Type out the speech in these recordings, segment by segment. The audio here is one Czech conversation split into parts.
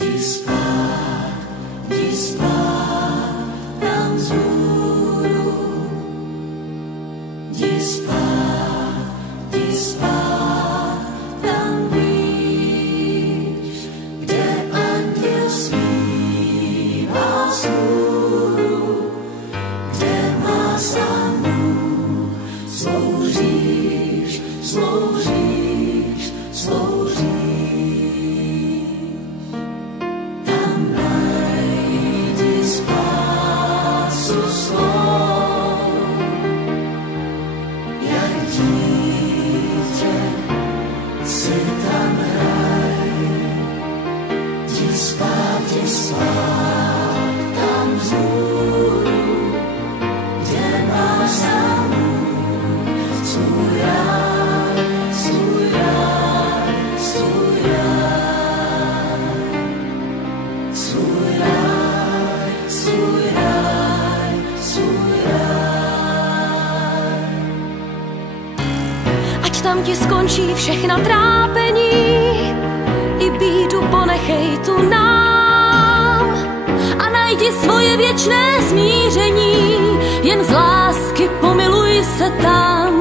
Jdi spát tam vzhůru, jdi spát tam blíž, kde anděl zpívá vzhůru, kde má sám Bůh svou říš, svou říš, svou říš. Tam ti skončí všechna trápení, i bídu ponechej tu nám a najdi svoje věčné smíření, jen z lásky pomiluj se tam.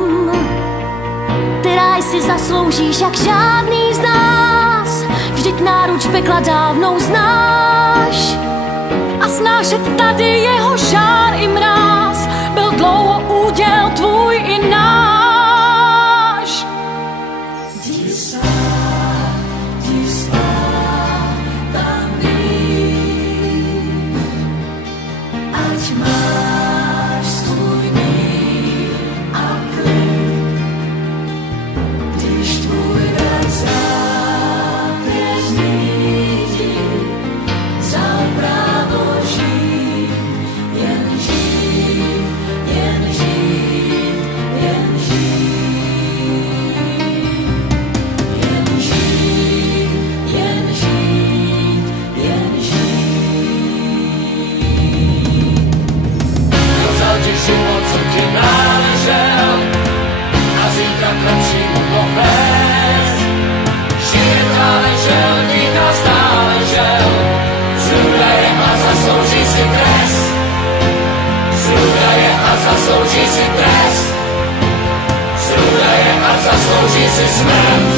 Ty ráj si zasloužíš jak žádný z nás, vždyť náruč pekla dávnou znáš a snášet tady jeho žár i mráz byl dlouho úděl tvůj i náš. Zaslouží si trest, zrůdaje a zaslouží si smrt.